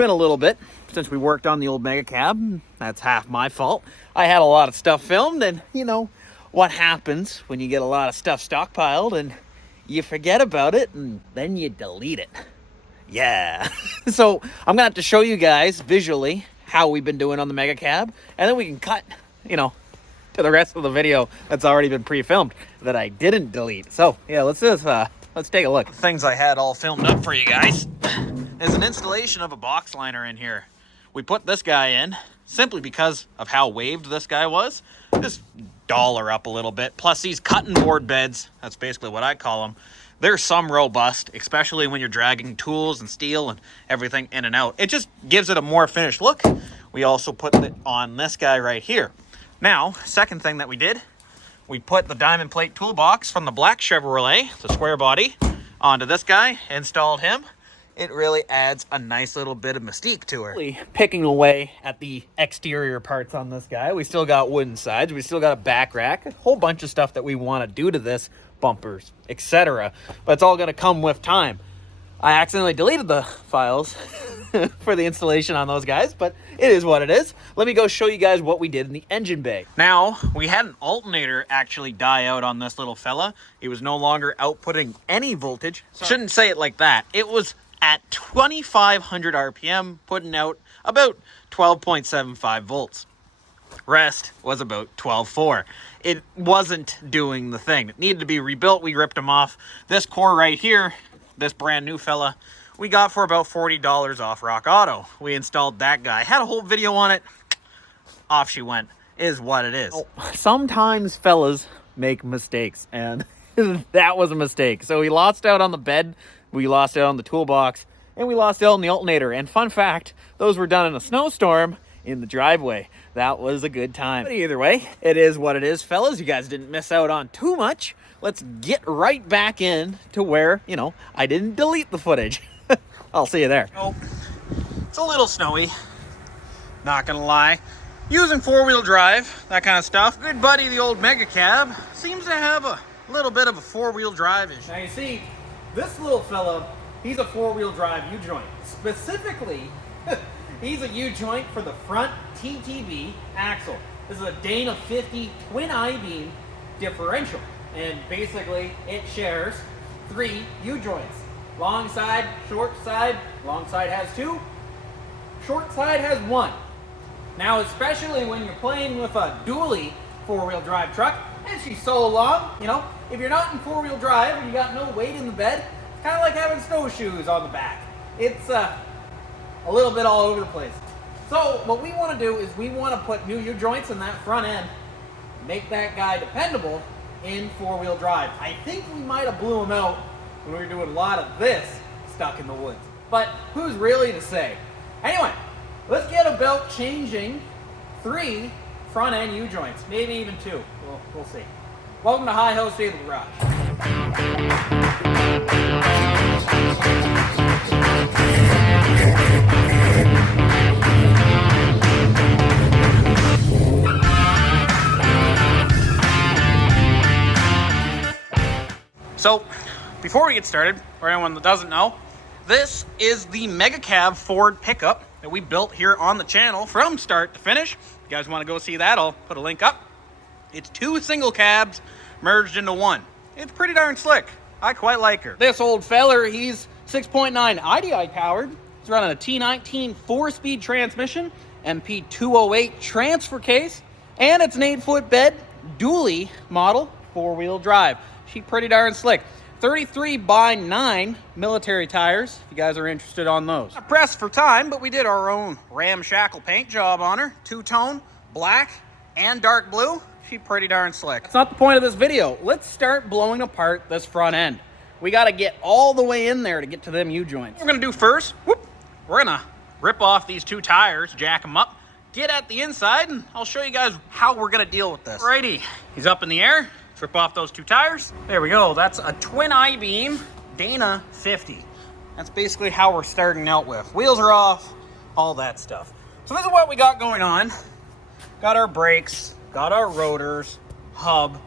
been a little bit since we worked on the old MEGACAB. That's half my fault. I had a lot of stuff filmed, and you know what happens when you get a lot of stuff stockpiled and you forget about it and then you delete it. Yeah. So I'm gonna have to show you guys visually how we've been doing on the MEGACAB, and then we can cut, you know, to the rest of the video that's already been pre-filmed that I didn't delete. So yeah, let's take a look. The things I had all filmed up for you guys is an installation of a box liner in here. We put this guy in simply because of how waved this guy was. Just dollar up a little bit. Plus these cutting board beds, that's basically what I call them, they're some robust, especially when you're dragging tools and steel and everything in and out. It just gives it a more finished look. We also put it on this guy right here. Now, second thing that we did, we put the diamond plate toolbox from the black Chevrolet, the square body, onto this guy, installed him. It really adds a nice little bit of mystique to her. Picking away at the exterior parts on this guy. We still got wooden sides. We still got a back rack. A whole bunch of stuff that we want to do to this. Bumpers, etc. But it's all going to come with time. I accidentally deleted the files for the installation on those guys, but it is what it is. Let me go show you guys what we did in the engine bay. Now, we had an alternator actually die out on this little fella. It was no longer outputting any voltage. Shouldn't say it like that. It was at 2,500 RPM, putting out about 12.75 volts. Rest was about 12.4. It wasn't doing the thing. It needed to be rebuilt. We ripped them off. This core right here, this brand new fella, we got for about $40 off Rock Auto. We installed that guy. Had a whole video on it. Off she went. Is what it is. Sometimes fellas make mistakes, and that was a mistake. So we lost out on the bed, we lost out on the toolbox, and we lost out on the alternator. And fun fact, those were done in a snowstorm in the driveway. That was a good time. But either way, it is what it is, fellas. You guys didn't miss out on too much. Let's get right back in to where, you know, I didn't delete the footage. I'll see you there. Oh, it's a little snowy, not gonna lie. Using four-wheel drive, that kind of stuff. Good buddy, the old MEGACAB, seems to have a little bit of a four-wheel drive issue. Now you see, this little fella, he's a four-wheel drive U-joint. Specifically, he's a U-joint for the front TTB axle. This is a Dana 50 twin I-beam differential. And basically, it shares 3 U-joints. Long side, short side. Long side has 2. Short side has 1. Now, especially when you're playing with a dually four-wheel drive truck, and she's so long, you know, if you're not in four-wheel drive and you got no weight in the bed, it's kind of like having snowshoes on the back. It's a little bit all over the place. So what we want to do is we want to put new U-joints in that front end, make that guy dependable in four-wheel drive. I think we might have blew him out when we were doing a lot of this stuck in the woods. But who's really to say? Anyway, let's get about changing 3 front end U-joints, maybe even 2. We'll see. Welcome to High Hill Stable Garage. So, before we get started, for anyone that doesn't know, this is the MEGACAB Ford pickup that we built here on the channel from start to finish. If you guys want to go see that, I'll put a link up. It's 2 single cabs merged into 1. It's pretty darn slick. I quite like her. This old feller, he's 6.9 IDI powered. He's running a T19 4-speed transmission, MP208 transfer case, and it's an 8-foot bed, dually model, 4-wheel drive. She's pretty darn slick. 33/9 military tires, if you guys are interested on those. Not pressed for time, but we did our own ramshackle paint job on her. 2-tone, black and dark blue. She's pretty darn slick. That's not the point of this video. Let's start blowing apart this front end. We got to get all the way in there to get to them U-joints. What we're going to do first, we're going to rip off these 2 tires, jack them up, get at the inside, and I'll show you guys how we're going to deal with this. Alrighty, he's up in the air. Rip off those 2 tires. There we go. That's a twin I-beam Dana 50. That's basically how we're starting out with. Wheels are off, all that stuff. So this is what we got going on. Got our brakes, got our rotors, hub,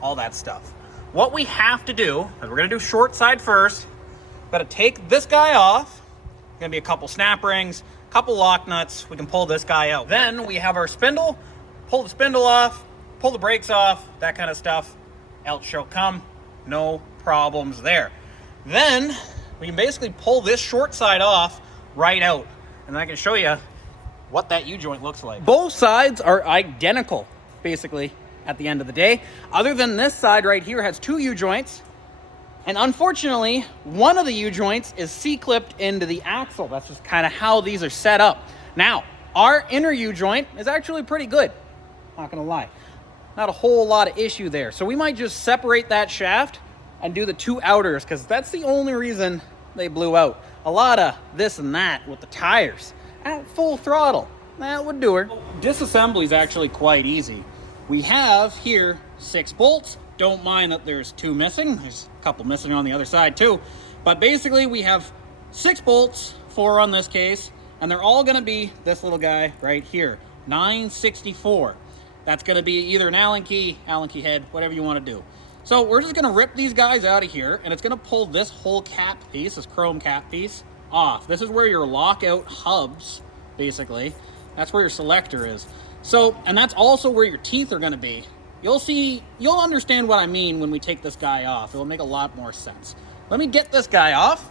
all that stuff. What we have to do is we're going to do short side first. Got to take this guy off. Going to be a couple snap rings, couple lock nuts, we can pull this guy out. Then we have our spindle, pull the spindle off, pull the brakes off, that kind of stuff. Else shall come, no problems there. Then we can basically pull this short side off right out. And I can show you what that U-joint looks like. Both sides are identical, basically, at the end of the day. Other than this side right here has 2 U-joints. And unfortunately, one of the U-joints is C-clipped into the axle. That's just kind of how these are set up. Now, our inner U-joint is actually pretty good. Not gonna lie. Not a whole lot of issue there. So we might just separate that shaft and do the 2 outers, because that's the only reason they blew out. A lot of this and that with the tires at full throttle. That would do her. Disassembly is actually quite easy. We have here 6 bolts. Don't mind that there's 2 missing. There's a couple missing on the other side too. But basically we have 6 bolts, 4 on this case, and they're all gonna be this little guy right here, 964. That's gonna be either an Allen key head, whatever you wanna do. So we're just gonna rip these guys out of here, and it's gonna pull this whole cap piece, this chrome cap piece, off. This is where your lockout hubs, basically. That's where your selector is. So, and that's also where your teeth are gonna be. You'll understand what I mean when we take this guy off. It'll make a lot more sense. Let me get this guy off,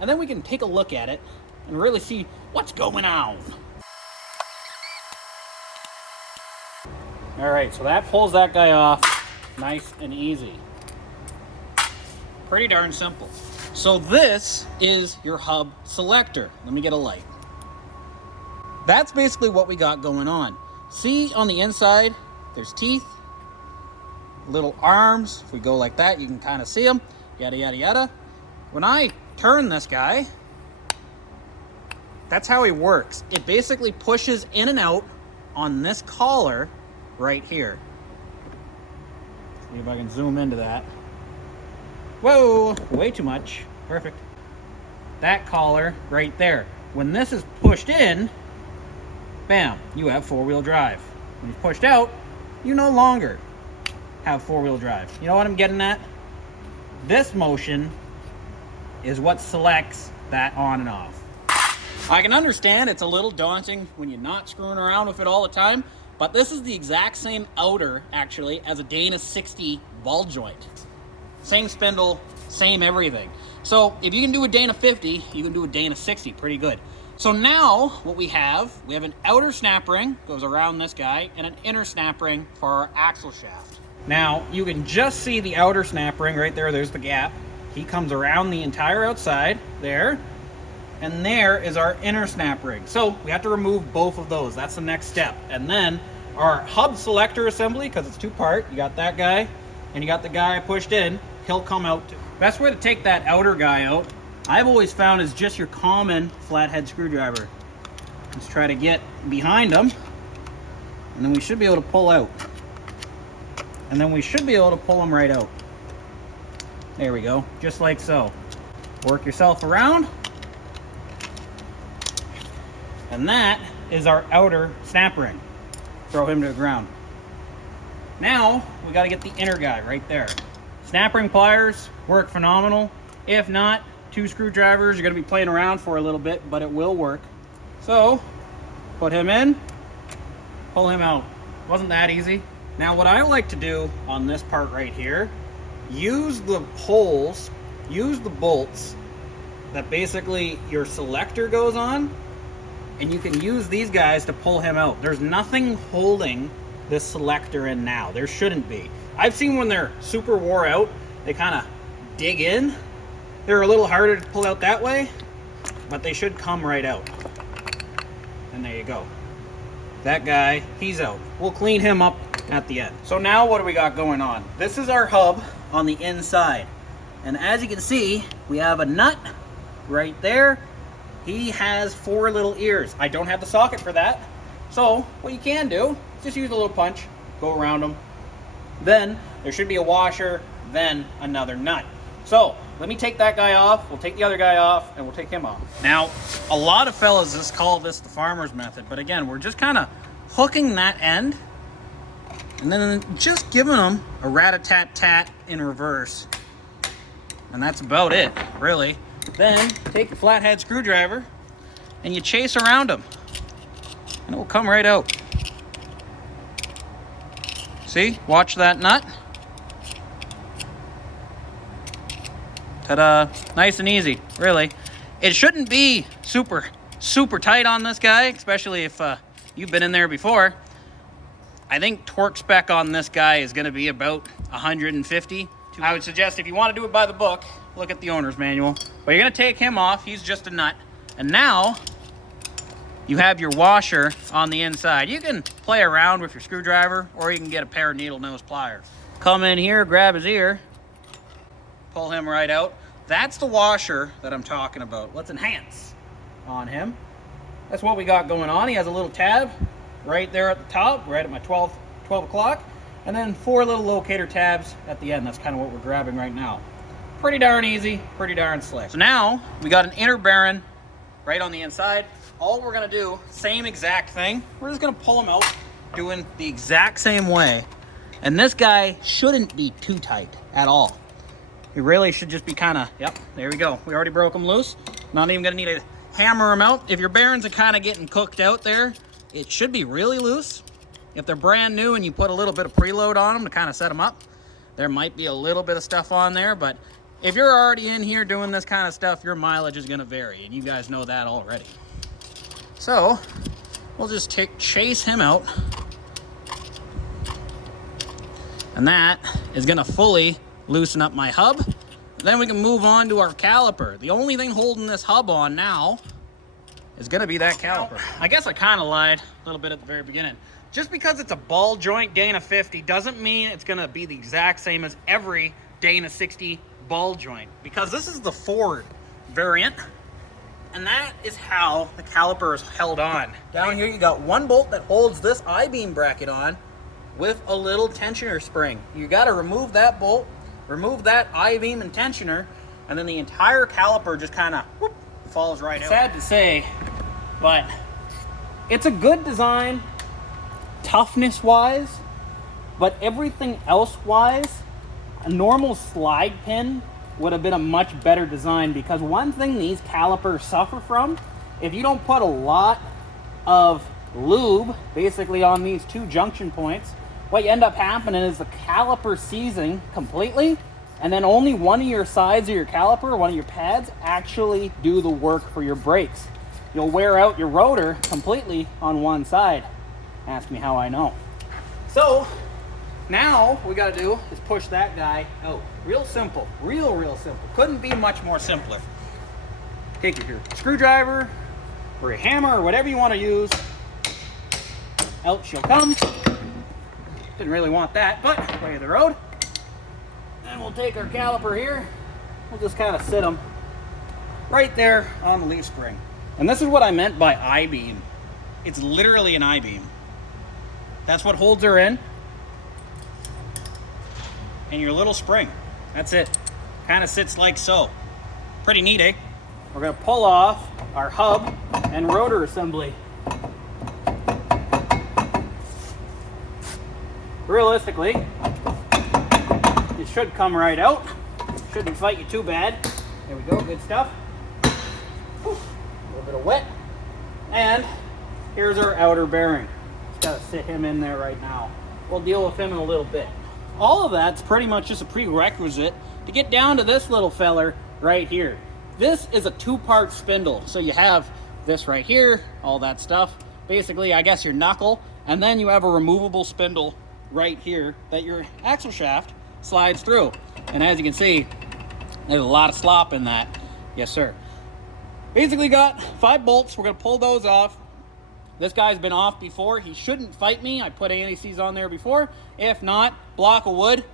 and then we can take a look at it and really see what's going on. All right, so that pulls that guy off nice and easy. Pretty darn simple. So this is your hub selector. Let me get a light. That's basically what we got going on. See on the inside, there's teeth, little arms. If we go like that, you can kind of see them, yada, yada, yada. When I turn this guy, that's how he works. It basically pushes in and out on this collar right here. See if I can zoom into that. Whoa, way too much. Perfect. That collar right there. When this is pushed in, bam, you have 4-wheel drive. When it's pushed out, you no longer have 4-wheel drive. You know what I'm getting at? This motion is what selects that on and off. I can understand it's a little daunting when you're not screwing around with it all the time, but this is the exact same outer, actually, as a Dana 60 ball joint. Same spindle, same everything. So if you can do a Dana 50, you can do a Dana 60 pretty good. So now what we have an outer snap ring, goes around this guy, and an inner snap ring for our axle shaft. Now you can just see the outer snap ring right there, there's the gap. He comes around the entire outside there, and there is our inner snap ring. So we have to remove both of those, that's the next step. And then our hub selector assembly, because it's 2-part, you got that guy, and you got the guy I pushed in, he'll come out too. Best way to take that outer guy out, I've always found, is just your common flathead screwdriver. Let's try to get behind them, and then we should be able to pull out. And then we should be able to pull them right out. There we go, just like so. Work yourself around. And that is our outer snap ring. Throw him to the ground. Now, we gotta get the inner guy right there. Snap ring pliers work phenomenal. If not, 2 screwdrivers, you're gonna be playing around for a little bit, but it will work. So, put him in, pull him out. Wasn't that easy? Now what I like to do on this part right here, use the holes, use the bolts that basically your selector goes on, and you can use these guys to pull him out. There's nothing holding this selector in now. There shouldn't be. I've seen when they're super wore out, they kind of dig in. They're a little harder to pull out that way, but they should come right out. And there you go. That guy, he's out. We'll clean him up at the end. So now what do we got going on? This is our hub on the inside. And as you can see, we have a nut right there. He has 4 little ears. I don't have the socket for that. So what you can do, just use a little punch, go around them. Then there should be a washer, then another nut. So let me take that guy off, we'll take the other guy off, and we'll take him off. Now, a lot of fellas just call this the farmer's method, but again, we're just kind of hooking that end, and then just giving them a rat-a-tat-tat in reverse. And that's about it, really. Then, take the flathead screwdriver, and you chase around them, and it will come right out. See? Watch that nut. Ta-da. Nice and easy, really. It shouldn't be super tight on this guy, especially if you've been in there before. I think torque spec on this guy is going to be about 150. I would suggest if you want to do it by the book, look at the owner's manual. But you're going to take him off. He's just a nut. And now you have your washer on the inside. You can play around with your screwdriver, or you can get a pair of needle nose pliers. Come in here, grab his ear, pull him right out. That's the washer that I'm talking about. Let's enhance on him. That's what we got going on. He has a little tab right there at the top, right at my 12 o'clock, and then 4 little locator tabs at the end. That's kind of what we're grabbing right now. Pretty darn easy, pretty darn slick. So now we got an inner bearing right on the inside. All we're gonna do, same exact thing. We're just gonna pull him out, doing the exact same way. And this guy shouldn't be too tight at all. He really should just be kind of, yep, there we go. We already broke him loose. Not even gonna need to hammer him out. If your bearings are kind of getting cooked out there, it should be really loose. If they're brand new and you put a little bit of preload on them to kind of set them up, there might be a little bit of stuff on there, but if you're already in here doing this kind of stuff, your mileage is gonna vary, and you guys know that already. So, we'll just chase him out, and that is gonna fully loosen up my hub. Then we can move on to our caliper. The only thing holding this hub on now is gonna be that caliper. I guess I kind of lied a little bit at the very beginning. Just because it's a ball joint Dana 50 doesn't mean it's gonna be the exact same as every Dana 60 ball joint, because this is the Ford variant, and that is how the caliper is held on. Down here you got one bolt that holds this I-beam bracket on with a little tensioner spring. You gotta remove that bolt, remove that I-beam and tensioner, and then the entire caliper just kind of falls right out. Sad to say, but it's a good design toughness wise, but everything else wise, a normal slide pin would have been a much better design, because one thing these calipers suffer from, if you don't put a lot of lube basically on these 2 junction points, what you end up happening is the caliper seizing completely, and then only one of your sides of your caliper, one of your pads, actually do the work for your brakes. You'll wear out your rotor completely on one side. Ask me how I know. So now what we gotta do is push that guy out. Real simple, real simple. Couldn't be much more simpler. Take your screwdriver or a hammer or whatever you want to use. Out she'll come. Didn't really want that, but way of the road. And we'll take our caliper here. We'll just kind of sit them right there on the leaf spring. And this is what I meant by I-beam. It's literally an I-beam. That's what holds her in. And your little spring. That's it. Kind of sits like so. Pretty neat, eh? We're going to pull off our hub and rotor assembly. Realistically, it should come right out. Shouldn't fight you too bad. There we go, good stuff. Whew. A little bit of wet. And here's our outer bearing. Just got to sit him in there right now. We'll deal with him in a little bit. All of that's pretty much just a prerequisite to get down to this little feller right here. This is a 2-part spindle. So you have this right here, all that stuff. Basically, I guess your knuckle, and then you have a removable spindle right here that your axle shaft slides through. And as you can see, there's a lot of slop in that. Yes, sir. Basically got 5 bolts. We're gonna pull those off. This guy's been off before. He shouldn't fight me. I put anti-seize on there before. If not, block of wood,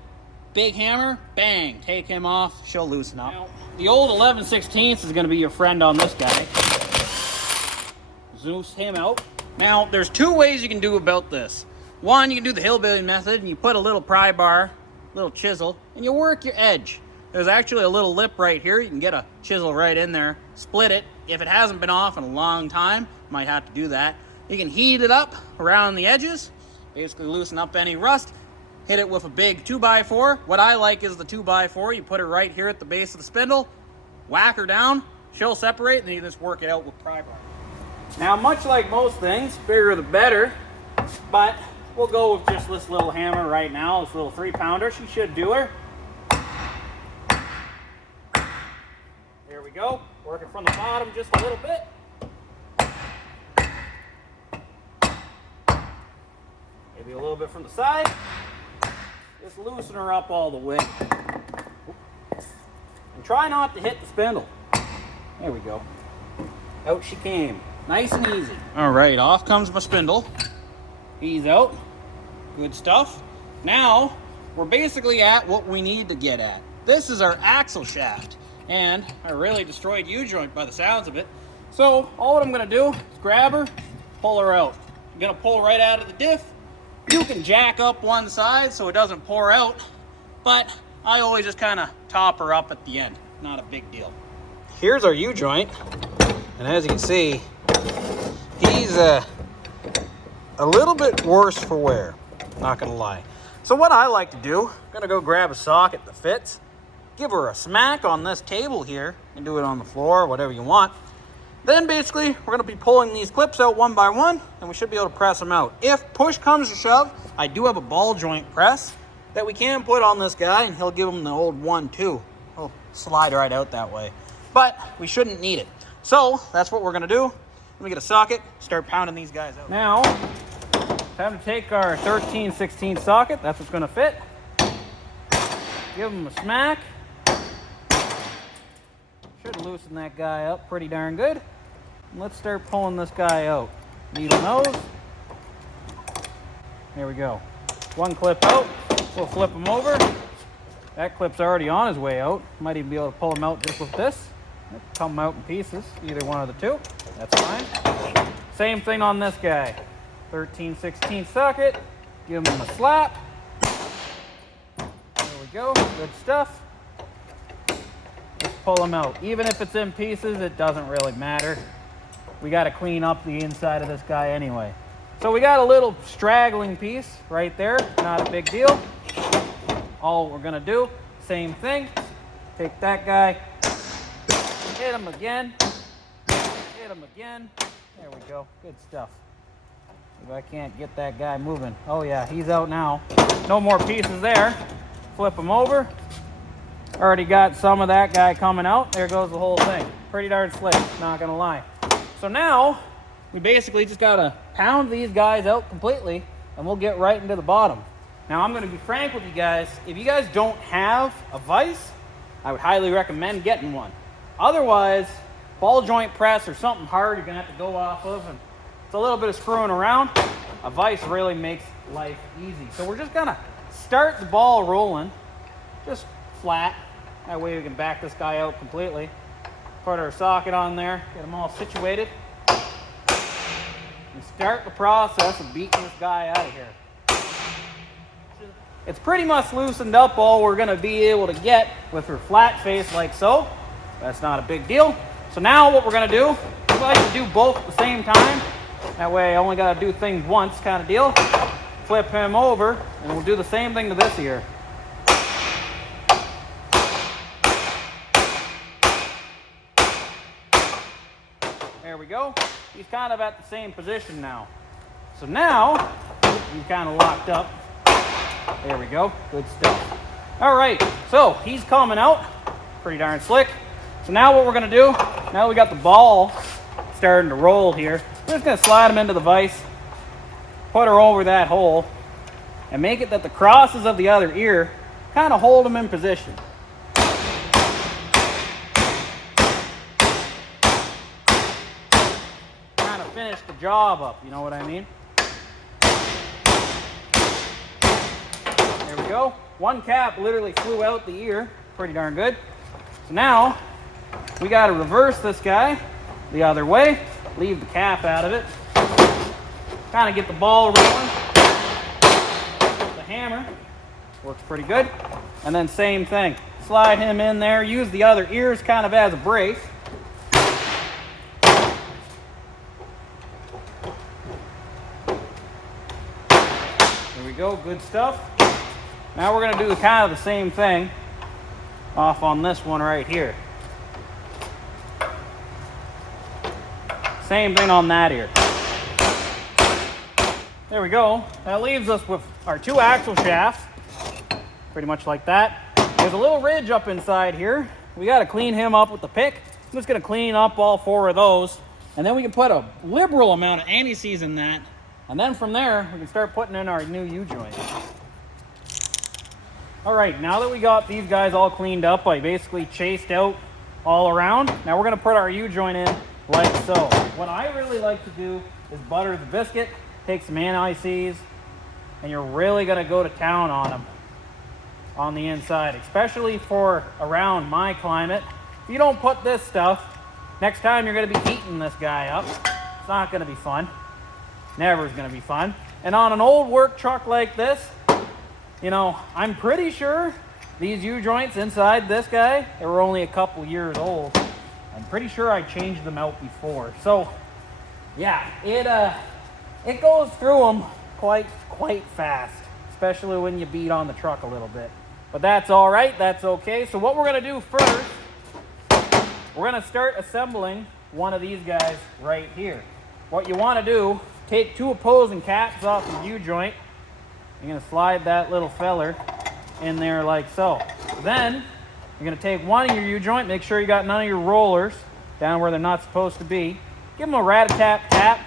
big hammer, bang, take him off. She'll loosen up. Now, the old 11/16 is gonna be your friend on this guy. Zeus him out. Now, there's 2 ways you can do about this. One, you can do the hillbilly method, and you put a little pry bar, little chisel, and you work your edge. There's actually a little lip right here. You can get a chisel right in there, split it. If it hasn't been off in a long time, you might have to do that. You can heat it up around the edges, basically loosen up any rust, hit it with a big 2x4. What I like is the 2x4. You put it right here at the base of the spindle, whack her down, she'll separate, and then you just work it out with pry bar. Now, much like most things, bigger the better, but we'll go with just this little hammer right now, this little 3-pounder. She should do her. There we go. Working from the bottom just a little bit. Maybe a little bit from the side. Just loosen her up all the way. And try not to hit the spindle. There we go. Out she came. Nice and easy. All right, off comes my spindle. He's out. Good stuff. Now, we're basically at what we need to get at. This is our axle shaft. And I really destroyed U-joint by the sounds of it. So, all what I'm gonna do is grab her, pull her out. I'm gonna pull right out of the diff. You can jack up one side so it doesn't pour out, but I always just kind of top her up at the end. Not a big deal. Here's our U-joint, and as you can see, he's a little bit worse for wear, not gonna lie. So what I like to do, I'm gonna go grab a socket that fits, give her a smack on this table here, and do it on the floor, whatever you want. Then basically, we're gonna be pulling these clips out one by one, and we should be able to press them out. If push comes to shove, I do have a ball joint press that we can put on this guy, and he'll give him the old 1-2. He'll slide right out that way. But we shouldn't need it. So that's what we're gonna do. Let me get a socket, start pounding these guys out. Now, time to take our 13/16 socket, that's what's gonna fit. Give him a smack. Should loosen that guy up pretty darn good. And let's start pulling this guy out. Needle nose. There we go. One clip out. We'll flip him over. That clip's already on his way out. Might even be able to pull him out just with this. It'll come out in pieces, either one of the two. That's fine. Same thing on this guy. 13/16 socket. Give him a slap. There we go. Good stuff. Let's pull him out. Even if it's in pieces, it doesn't really matter. We got to clean up the inside of this guy anyway. So we got a little straggling piece right there. Not a big deal. All we're going to do, same thing. Take that guy. Hit him again. Hit him again. There we go. Good stuff. If I can't get that guy moving. Oh yeah, he's out now. No more pieces there. Flip him over. Already got some of that guy coming out. There goes the whole thing. Pretty darn slick, not gonna lie. So now, we basically just gotta pound these guys out completely, and we'll get right into the bottom. Now I'm gonna be frank with you guys. If you guys don't have a vise, I would highly recommend getting one. Otherwise, ball joint press or something hard you're gonna have to go off of, and it's a little bit of screwing around. A vise really makes life easy. So we're just gonna start the ball rolling, just flat. That way we can back this guy out completely. Put our socket on there, get them all situated, and start the process of beating this guy out of here. It's pretty much loosened up all we're gonna be able to get with her flat face like so. That's not a big deal. So now what we're gonna do, we like to do both at the same time. That way I only gotta do things once kind of deal. Flip him over, and we'll do the same thing to this here. There we go. He's kind of at the same position now. So now, he's kind of locked up. There we go. Good stuff. All right, so he's coming out. Pretty darn slick. So now what we're gonna do, now we got the ball starting to roll here, we're just gonna slide him into the vise, put her over that hole, and make it that the crosses of the other ear kind of hold him in position. Finish the job up, you know what I mean? There we go. One cap literally flew out the ear. Pretty darn good. So now, we got to reverse this guy the other way. Leave the cap out of it. Kind of get the ball rolling. The hammer works pretty good. And then same thing. Slide him in there. Use the other ears kind of as a brace. Go, good stuff. Now we're going to do kind of the same thing off on this one right here. Same thing on that ear. There we go. That leaves us with our 2 axle shafts, pretty much like that. There's a little ridge up inside here. We got to clean him up with the pick. I'm just going to clean up all 4 of those, and then we can put a liberal amount of anti-seize in that, and then from there we can start putting in our new U-joint. All right, now that we got these guys all cleaned up, I basically chased out all around. Now we're going to put our U-joint in like so. What I really like to do is butter the biscuit, take some anti-seize, and you're really going to go to town on them on the inside, especially for around my climate. If you don't put this stuff, next time you're going to be heating this guy up. It's not going to be fun. Never is going to be fun. And on an old work truck like this, you know, I'm pretty sure these U-joints inside this guy, they were only a couple years old. I'm pretty sure I changed them out before. So, yeah, it goes through them quite fast, especially when you beat on the truck a little bit. But that's all right, that's okay. So what we're gonna do first, we're gonna start assembling one of these guys right here. What you wanna do, take 2 opposing caps off the U-joint. You're gonna slide that little feller in there like so. Then, you're gonna take one of your U-joint, make sure you got none of your rollers down where they're not supposed to be. Give them a rat-a-tap-tap.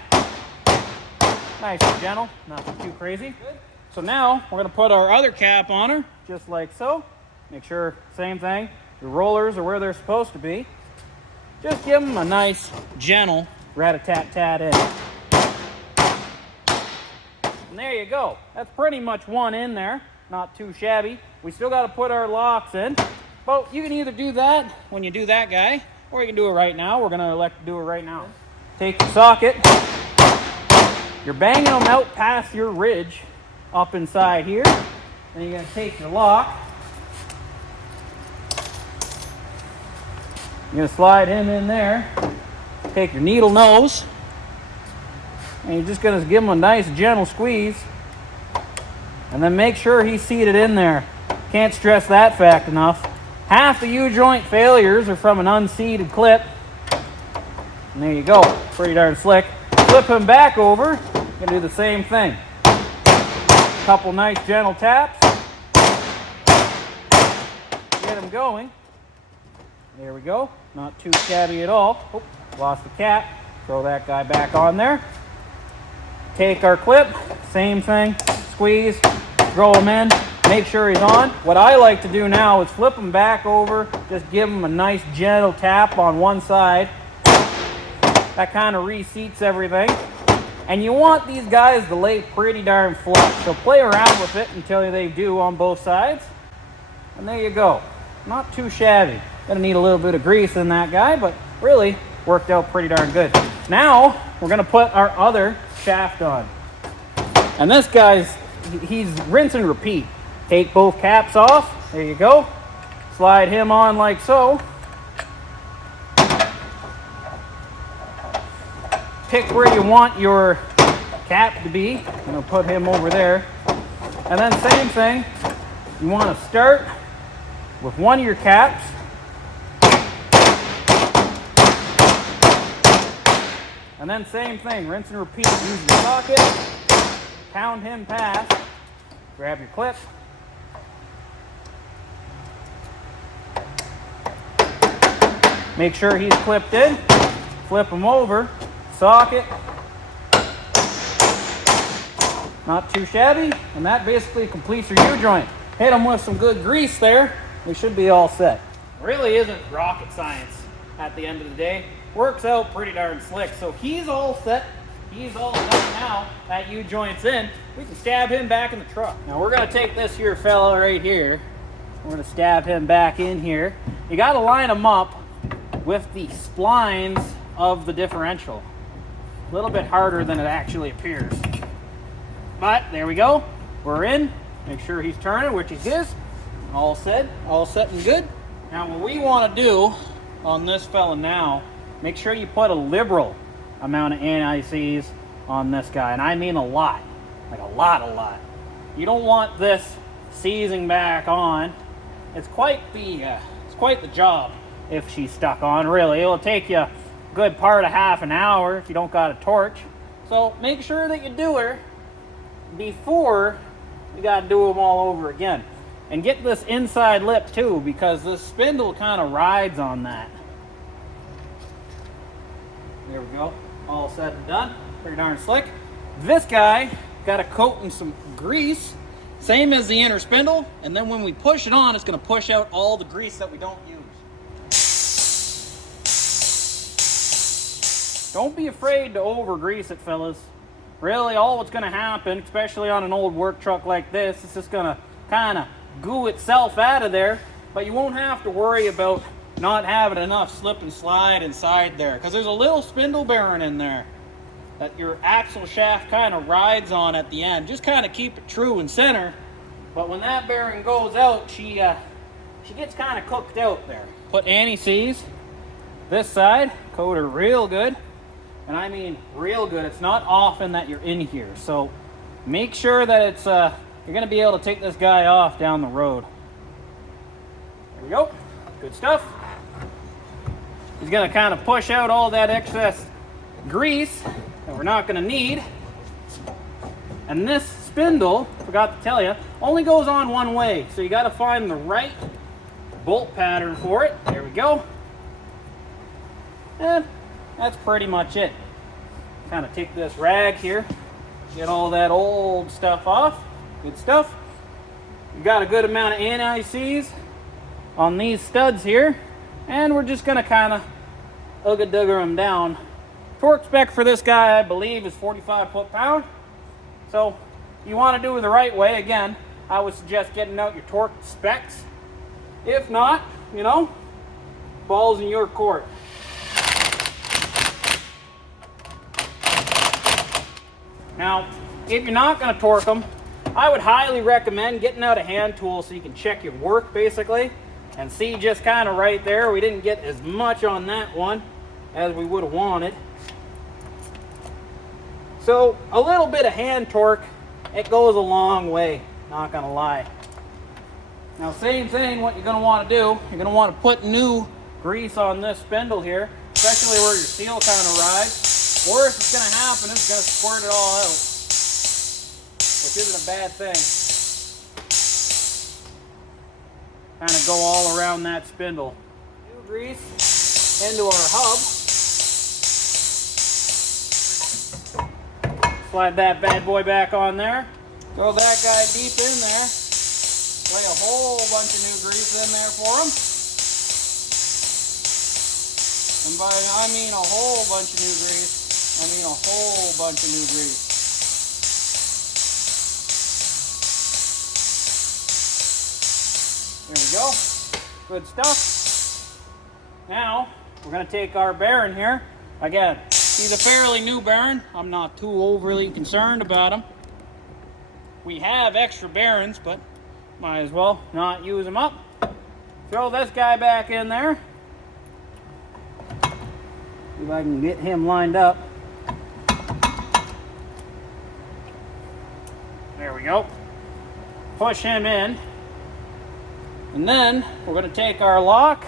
Nice and gentle, nothing too crazy. So now, we're gonna put our other cap on her, just like so. Make sure, same thing, your rollers are where they're supposed to be. Just give them a nice, gentle rat-a-tat-tat in. And there you go. That's pretty much one in there. Not too shabby. We still got to put our locks in. But you can either do that when you do that guy, or you can do it right now. We're going to elect to do it right now. Take your socket. You're banging them out past your ridge up inside here. Then you're going to take your lock. You're going to slide him in there. Take your needle nose. And you're just going to give him a nice gentle squeeze. And then make sure he's seated in there. Can't stress that fact enough. Half the U-joint failures are from an unseated clip. And there you go. Pretty darn slick. Flip him back over. Going to do the same thing. Couple nice gentle taps. Get him going. There we go. Not too shabby at all. Oh, lost the cap. Throw that guy back on there. Take our clip, same thing, squeeze, throw him in, make sure he's on. What I like to do now is flip him back over, just give him a nice gentle tap on one side. That kind of reseats everything. And you want these guys to lay pretty darn flush, so play around with it until they do on both sides. And there you go. Not too shabby. Gonna need a little bit of grease in that guy, but really worked out pretty darn good. Now, we're gonna put our other shaft on. And this guy's, he's rinse and repeat. Take both caps off. There you go. Slide him on like so. Pick where you want your cap to be. I'm gonna put him over there. And then same thing. You want to start with one of your caps. And then same thing, rinse and repeat. Use your socket, pound him past, grab your clip. Make sure he's clipped in, flip him over, socket. Not too shabby, and that basically completes your U-joint. Hit them with some good grease there, we should be all set. Really isn't rocket science at the end of the day. Works out pretty darn slick. So he's all set. He's all done now. That U-joint's in. We can stab him back in the truck. Now we're gonna take this here fella right here. We're gonna stab him back in here. You gotta line him up with the splines of the differential. A little bit harder than it actually appears. But there we go. We're in. Make sure he's turning, which he is. All set and good. Now what we wanna do on this fella now, make sure you put a liberal amount of anti-seize on this guy. And I mean a lot. Like a lot. You don't want this seizing back on. It's quite the job if she's stuck on, really. It'll take you good part of half an hour if you don't got a torch. So make sure that you do her before you got to do them all over again. And get this inside lip too, because this spindle kind of rides on that. There we go. All said and done. Pretty darn slick. This guy got a coat in some grease, same as the inner spindle, and then when we push it on, it's going to push out all the grease that we don't use. Don't be afraid to over grease it, fellas. Really, all what's going to happen, especially on an old work truck like this, is just going to kind of goo itself out of there, but you won't have to worry about not having enough slip and slide inside there, because there's a little spindle bearing in there that your axle shaft kind of rides on at the end. Just kind of keep it true and center, but when that bearing goes out, she gets kind of cooked out there. Put anti-seize this side, coat her real good, and I mean real good. It's not often that you're in here, so make sure that it's you're going to be able to take this guy off down the road. There we go. Good stuff. He's going to kind of push out all that excess grease that we're not going to need. And this spindle, forgot to tell you, only goes on one way. So you got to find the right bolt pattern for it. There we go. And that's pretty much it. Kind of take this rag here, get all that old stuff off. Good stuff. You got a good amount of anti-seize on these studs here, and we're just gonna kind of ugga-dugger them down. Torque spec for this guy, I believe, is 45 foot-pound. So you want to do it the right way. Again, I would suggest getting out your torque specs. If not, you know, ball's in your court. Now, if you're not going to torque them, I would highly recommend getting out a hand tool so you can check your work basically and see just kind of right there. We didn't get as much on that one as we would have wanted. So a little bit of hand torque, it goes a long way, not going to lie. Now same thing, what you're going to want to do, you're going to want to put new grease on this spindle here, especially where your seal kind of rides. Worst that's going to happen is it's going to squirt it all out, which isn't a bad thing. Kind of go all around that spindle. New grease into our hub. Slide that bad boy back on there. Throw that guy deep in there. Lay a whole bunch of new grease in there for him. And by I mean a whole bunch of new grease, I mean a whole bunch of new grease. There we go. Good stuff. Now, we're going to take our bearing here. Again, he's a fairly new bearing. I'm not too overly concerned about him. We have extra bearings, but might as well not use them up. Throw this guy back in there. See if I can get him lined up. There we go. Push him in. And then we're going to take our lock.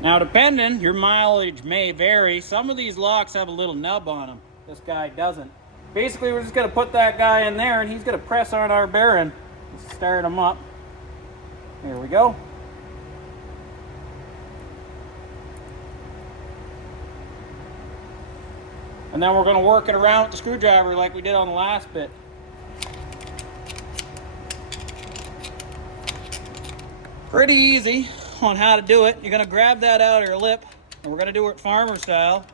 Now depending, your mileage may vary. Some of these locks have a little nub on them. This guy doesn't. Basically, we're just going to put that guy in there and he's going to press on our bearing. Let's start him up. There we go. And then we're going to work it around with the screwdriver like we did on the last bit. Pretty easy on how to do it. You're going to grab that outer lip, and we're going to do it farmer style.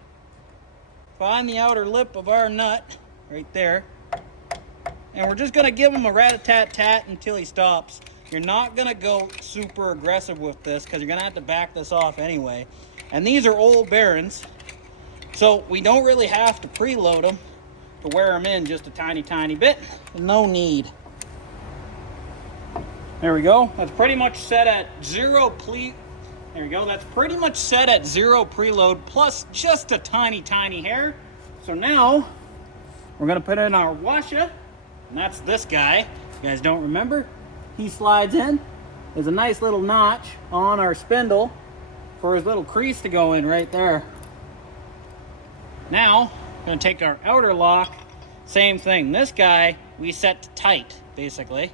Find the outer lip of our nut right there, and we're just going to give him a rat-a-tat-tat until he stops. You're not going to go super aggressive with this because you're going to have to back this off anyway. And these are old bearings, so we don't really have to preload them to wear them in just a tiny bit. No need. There we go. That's pretty much set at zero there we go. That's pretty much set at zero preload plus just a tiny hair. So now we're going to put in our washer, and that's this guy. If you guys don't remember, he slides in. There's a nice little notch on our spindle for his little crease to go in right there. Now, I'm gonna take our outer lock, same thing. This guy, we set to tight, basically.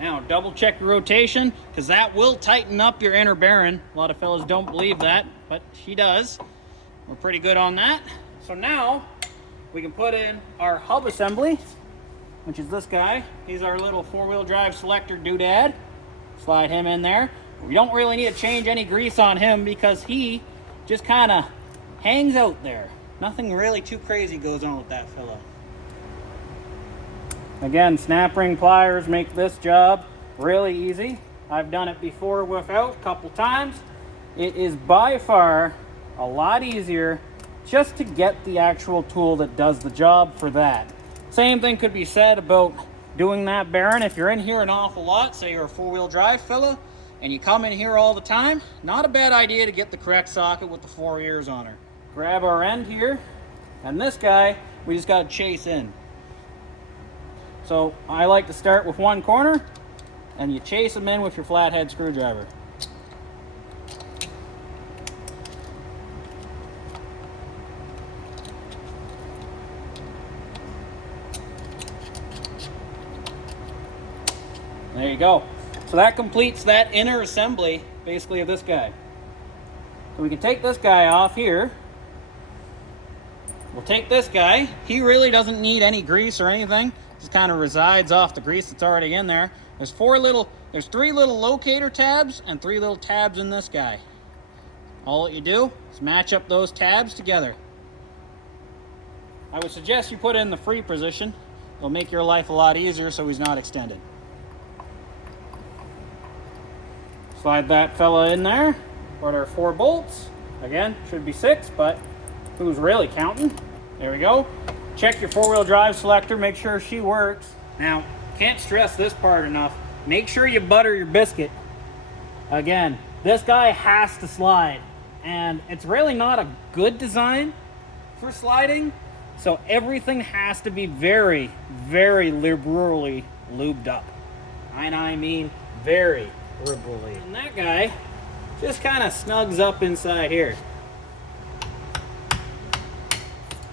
Now, double check your rotation, because that will tighten up your inner bearing. A lot of fellas don't believe that, but she does. We're pretty good on that. So now, we can put in our hub assembly, which is this guy. He's our little four-wheel drive selector doodad. Slide him in there. We don't really need to change any grease on him because he just kind of hangs out there. Nothing really too crazy goes on with that fella. Again, snap ring pliers make this job really easy. I've done it before without a couple times. It is by far a lot easier just to get the actual tool that does the job for that. Same thing could be said about doing that bearing. If you're in here an awful lot, say you're a four-wheel drive fella, and you come in here all the time, not a bad idea to get the correct socket with the 4 ears on her. Grab our end here, and this guy, we just gotta chase in. So I like to start with one corner, and you chase them in with your flathead screwdriver. There you go. So that completes that inner assembly, basically, of this guy. So we can take this guy off here. We'll take this guy. He really doesn't need any grease or anything. Just kind of resides off the grease that's already in there. There's 3 little locator tabs and 3 little tabs in this guy. All that you do is match up those tabs together. I would suggest you put it in the free position. It'll make your life a lot easier so he's not extended. Slide that fella in there. Put our 4 bolts. Again, should be 6, but who's really counting? There we go. Check your 4-wheel drive selector, make sure she works. Now, can't stress this part enough. Make sure you butter your biscuit. Again, this guy has to slide, and it's really not a good design for sliding, so everything has to be very, very liberally lubed up. And I mean very liberally. And that guy just kind of snugs up inside here.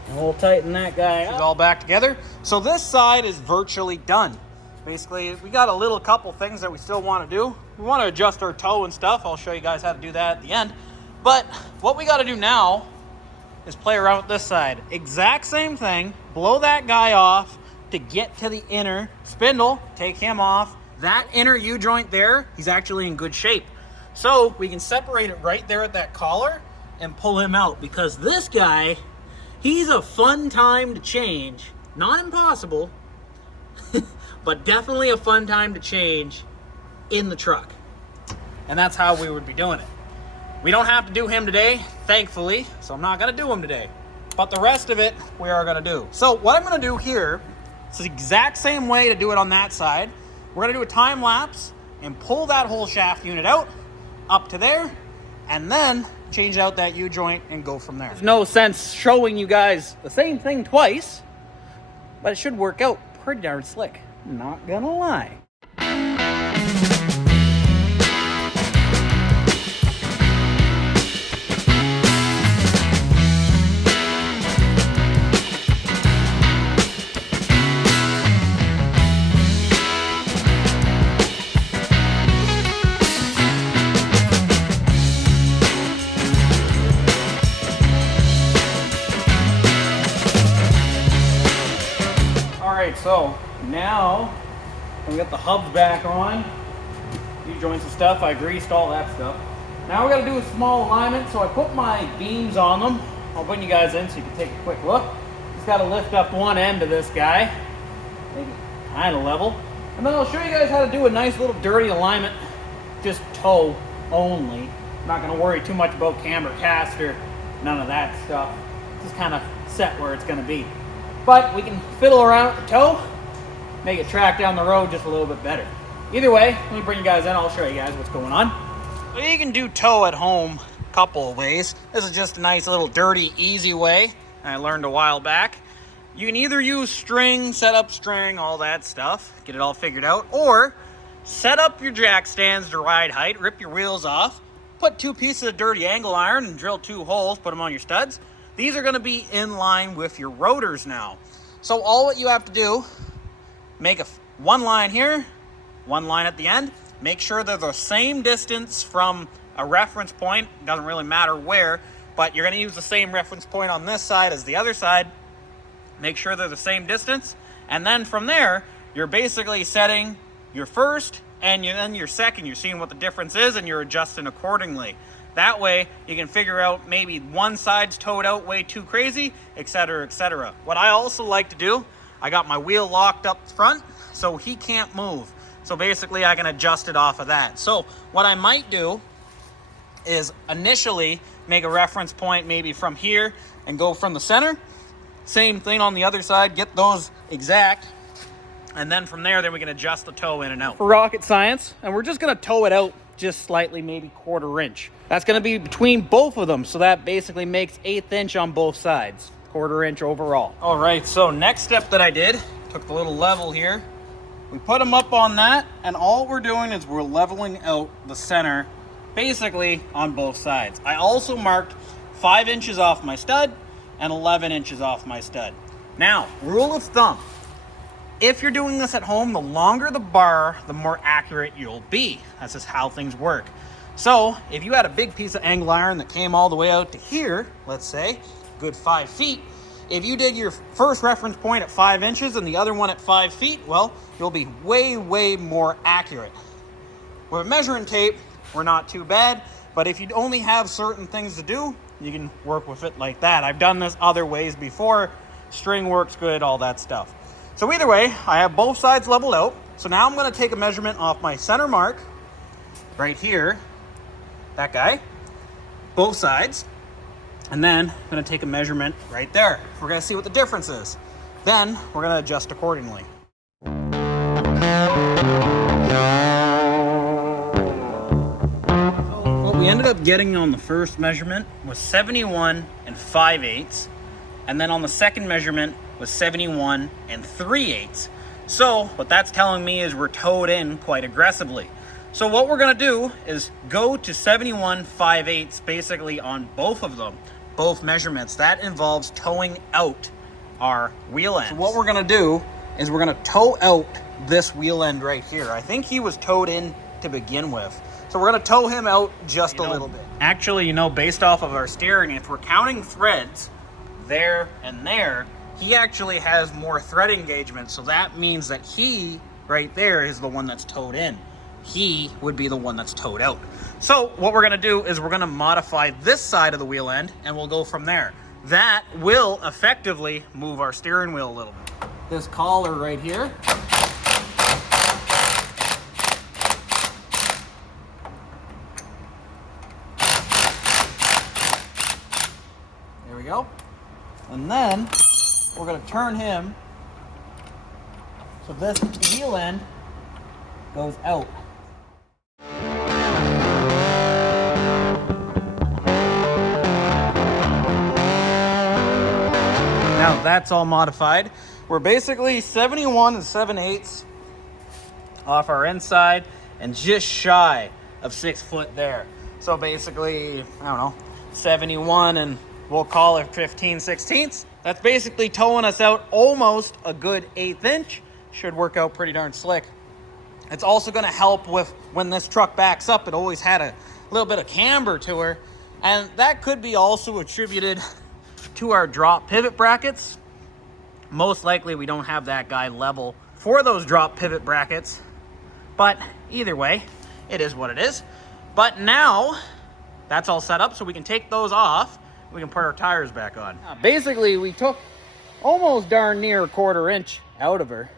And we'll tighten that guy up. It's all back together. So this side is virtually done. Basically, we got a little couple things that we still want to do. We want to adjust our toe and stuff. I'll show you guys how to do that at the end. But what we got to do now is play around with this side. Exact same thing. Blow that guy off to get to the inner spindle. Take him off. That inner U-joint there, he's actually in good shape. So we can separate it right there at that collar and pull him out, because this guy, he's a fun time to change. Not impossible, but definitely a fun time to change in the truck. And that's how we would be doing it. We don't have to do him today, thankfully, so I'm not gonna do him today. But the rest of it, we are gonna do. So what I'm gonna do here, it's the exact same way to do it on that side. We're gonna do a time lapse and pull that whole shaft unit out, up to there, and then change out that U-joint and go from there. There's no sense showing you guys the same thing twice, but it should work out pretty darn slick. Not gonna lie. So now we got the hubs back on, U-joints and stuff. I greased all that stuff. Now we got to do a small alignment, so I put my beams on them. I'll bring you guys in so you can take a quick look. Just got to lift up one end of this guy, make it kind of level, and then I'll show you guys how to do a nice little dirty alignment, just toe only. I'm not going to worry too much about camber caster, none of that stuff. Just kind of set where it's going to be. But we can fiddle around with the toe, make it track down the road just a little bit better. Either way, let me bring you guys in. I'll show you guys what's going on. Well, you can do toe at home a couple of ways. This is just a nice little dirty, easy way I learned a while back. You can either use string, set up string, all that stuff, get it all figured out, or set up your jack stands to ride height, rip your wheels off, put 2 pieces of dirty angle iron and drill 2 holes, put them on your studs. These are gonna be in line with your rotors now. So all what you have to do, make one line here, one line at the end. Make sure they're the same distance from a reference point. Doesn't really matter where, but you're gonna use the same reference point on this side as the other side. Make sure they're the same distance. And then from there, you're basically setting your first and then your second. You're seeing what the difference is and you're adjusting accordingly. That way you can figure out maybe one side's towed out way too crazy, etc., etc. What I also like to do, I got my wheel locked up front so he can't move. So basically I can adjust it off of that. So what I might do is initially make a reference point maybe from here and go from the center. Same thing on the other side, get those exact. And then from there, then we can adjust the toe in and out. For rocket science, and we're just gonna toe it out just slightly, maybe 1/4 inch. That's gonna be between both of them. So that basically makes 1/8 inch on both sides, 1/4 inch overall. All right, so next step that I did, took the little level here, we put them up on that, and all we're doing is we're leveling out the center basically on both sides. I also marked 5 inches off my stud and 11 inches off my stud. Now, rule of thumb, if you're doing this at home, the longer the bar, the more accurate you'll be. That's just how things work. So if you had a big piece of angle iron that came all the way out to here, let's say, good 5 feet, if you did your first reference point at 5 inches and the other one at 5 feet, well, you'll be way, way more accurate. With measuring tape, we're not too bad, but if you only have certain things to do, you can work with it like that. I've done this other ways before. String works good, all that stuff. So either way, I have both sides leveled out. So now I'm gonna take a measurement off my center mark, right here, that guy, both sides. And then I'm gonna take a measurement right there. We're gonna see what the difference is. Then we're gonna adjust accordingly. What we ended up getting on the first measurement was 71 5/8, and then on the second measurement was 71 3/8. So what that's telling me is we're towed in quite aggressively. So what we're gonna do is go to 71 5/8 basically on both of them, both measurements. That involves towing out our wheel ends. So what we're gonna do is we're gonna tow out this wheel end right here. I think he was towed in to begin with. So we're gonna tow him out just a little bit. Actually, based off of our steering, if we're counting threads there and there, he actually has more thread engagement. So that means that he right there is the one that's towed in. He would be the one that's towed out. So what we're gonna do is we're gonna modify this side of the wheel end and we'll go from there. That will effectively move our steering wheel a little bit. This collar right here, there we go. And then we're gonna turn him so this wheel end goes out. Now that's all modified. We're basically 71 7/8 off our inside and just shy of 6 foot there. So basically, I don't know, 71 and we'll call it 15/16. That's basically towing us out almost a good 1/8 inch. Should work out pretty darn slick. It's also gonna help with when this truck backs up, it always had a little bit of camber to her. And that could be also attributed to our drop pivot brackets. Most likely we don't have that guy level for those drop pivot brackets, but either way, it is what it is. But now that's all set up so we can take those off. We can put our tires back on. Basically, we took almost darn near 1/4 inch out of her.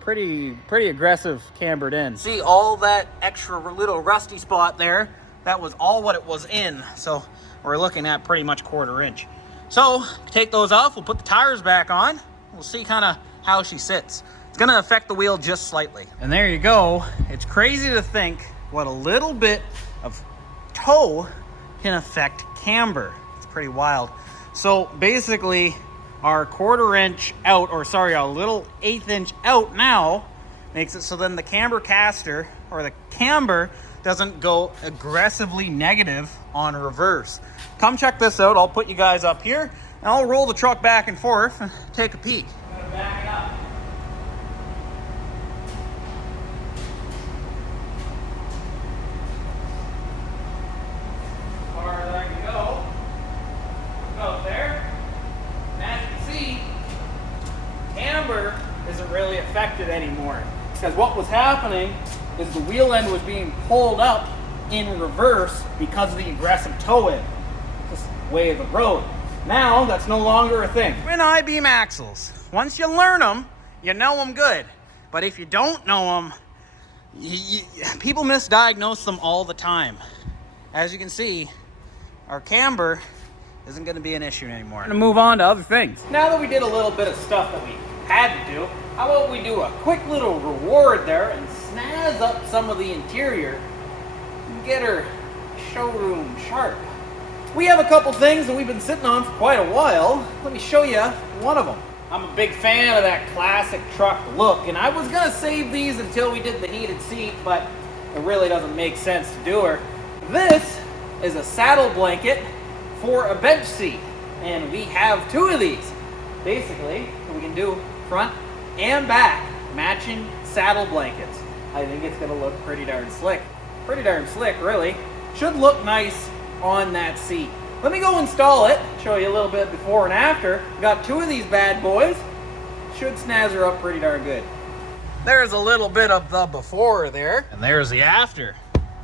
Pretty aggressive cambered in. See all that extra little rusty spot there? That was all what it was in. So we're looking at pretty much 1/4 inch. So take those off, we'll put the tires back on. We'll see kind of how she sits. It's gonna affect the wheel just slightly. And there you go. It's crazy to think what a little bit of toe can affect camber. It's pretty wild. So basically our 1/4 inch out, or sorry, our little 1/8 inch out now makes it so then the camber caster or the camber doesn't go aggressively negative on reverse. Come check this out. I'll put you guys up here and I'll roll the truck back and forth and take a peek. Gotta back it up. As far as I can go. Out there. And as you can see, camber isn't really affected anymore. Because what was happening is the wheel end was being pulled up in reverse because of the aggressive toe end. Just the way of the road. Now, that's no longer a thing. Twin I-beam axles. Once you learn them, you know them good. But if you don't know them, people misdiagnose them all the time. As you can see, our camber isn't going to be an issue anymore. I'm going to move on to other things. Now that we did a little bit of stuff that we had to do, how about we do a quick little reward there and snazz up some of the interior and get her showroom sharp. We have a couple things that we've been sitting on for quite a while. Let me show you one of them. I'm a big fan of that classic truck look, and I was gonna save these until we did the heated seat, but it really doesn't make sense to do her. This is a saddle blanket for a bench seat, and we have two of these. Basically, we can do front and back matching saddle blankets. I think it's gonna look pretty darn slick. Pretty darn slick, really. Should look nice on that seat. Let me go install it, show you a little bit before and after. Got two of these bad boys. Should snazz her up pretty darn good. There's a little bit of the before there. And there's the after.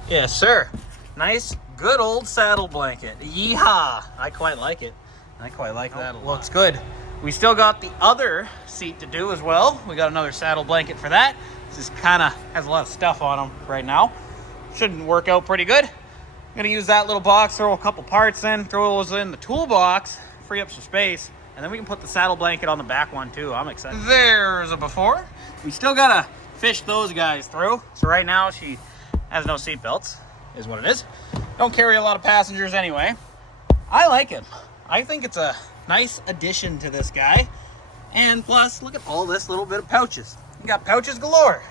Yes, sir. Nice, good old saddle blanket. Yeehaw! I quite like it. I quite like that. It looks good. We still got the other seat to do as well. We got another saddle blanket for that. This kind of has a lot of stuff on them right now. Shouldn't work out pretty good. I'm gonna use that little box, throw a couple parts in, throw those in the toolbox, free up some space, and then we can put the saddle blanket on the back one too. I'm excited. There's a before. We still gotta fish those guys through. So right now she has no seat belts, is what it is. Don't carry a lot of passengers anyway. I like it. I think it's a nice addition to this guy. And plus, look at all this little bit of pouches. You got pouches galore.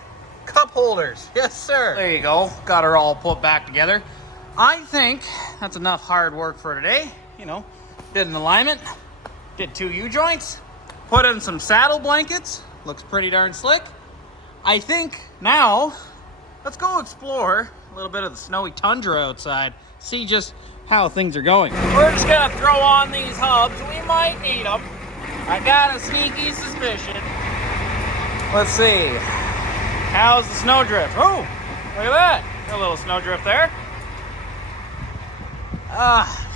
Cup holders, yes sir. There you go, got her all put back together. I think that's enough hard work for today. You know, did an alignment, did two U-joints, put in some saddle blankets, looks pretty darn slick. I think now, let's go explore a little bit of the snowy tundra outside, see just how things are going. We're just gonna throw on these hubs, we might need them. I got a sneaky suspicion. Let's see, how's the snowdrift? Oh, look at that, a little snowdrift there.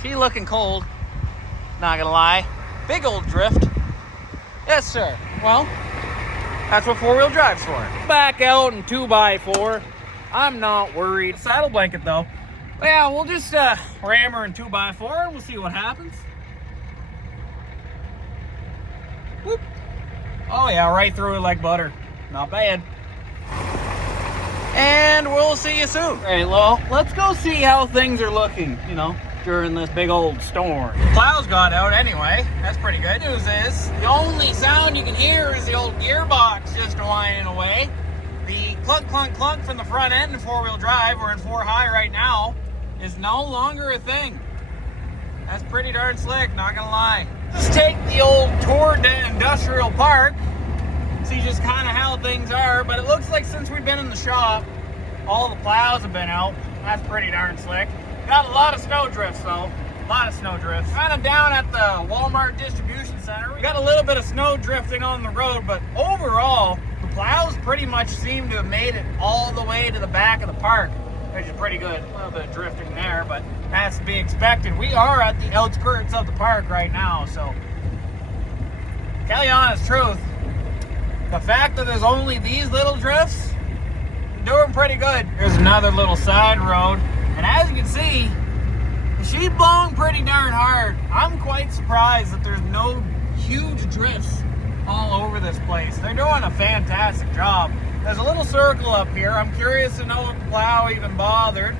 She looking cold, not gonna lie. Big old drift. Yes, sir. Well, that's what four-wheel drive's for. Back out in 2x4. I'm not worried. Saddle blanket, though. Yeah, we'll just ram her in 2x4 and we'll see what happens. Whoop. Oh, yeah, right through it like butter. Not bad. And we'll see you soon. All right, well, let's go see how things are looking, you know, during this big old storm. The plows got out anyway. That's pretty good. News is, the only sound you can hear is the old gearbox just whining away. The clunk, clunk, clunk from the front end in four-wheel drive, we're in 4 high right now, is no longer a thing. That's pretty darn slick, not gonna lie. Let's take the old tour to Industrial Park, see just kind of how things are, but it looks like since we've been in the shop, all the plows have been out. That's pretty darn slick. Got a lot of snow drifts though, a lot of snow drifts. Kind of down at the Walmart distribution center, we got a little bit of snow drifting on the road, but overall, the plows pretty much seem to have made it all the way to the back of the park, which is pretty good. A little bit of drifting there, but that's to be expected. We are at the outskirts of the park right now, so tell you honest truth, the fact that there's only these little drifts, doing pretty good. Here's another little side road, and as you can see, she's blowing pretty darn hard. I'm quite surprised that there's no huge drifts all over this place. They're doing a fantastic job. There's a little circle up here. I'm curious to know if the plow even bothered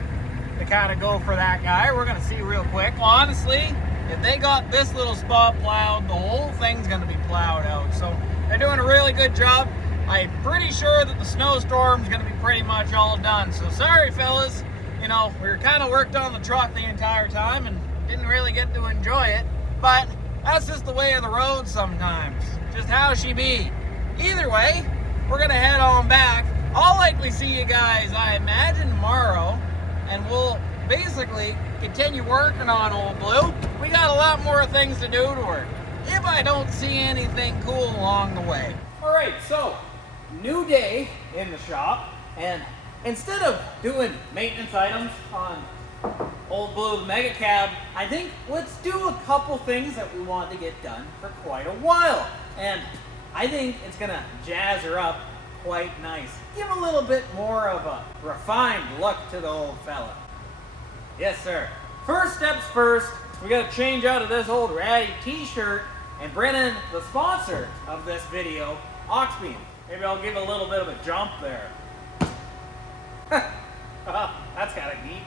to kind of go for that guy. We're gonna see real quick. Well, honestly, if they got this little spot plowed, the whole thing's gonna be plowed out. So they're doing a really good job. I'm pretty sure that the snowstorm's gonna be pretty much all done. So sorry, fellas, You know, we were kind of worked on the truck the entire time and didn't really get to enjoy it, but that's just the way of the road sometimes. Just how she be. Either way, we're gonna head on back. I'll likely see you guys, I imagine, tomorrow, and we'll basically continue working on Old Blue. We got a lot more things to do to her, if I don't see anything cool along the way. All right, so new day in the shop, and instead of doing maintenance items on Old Blue MEGACAB, I think let's do a couple things that we want to get done for quite a while. And I think it's gonna jazz her up quite nice. Give a little bit more of a refined look to the old fella. Yes, sir. First steps first, we gotta change out of this old ratty t-shirt and bring in the sponsor of this video, Auxbeam. Maybe I'll give a little bit of a jump there. That's kind of neat.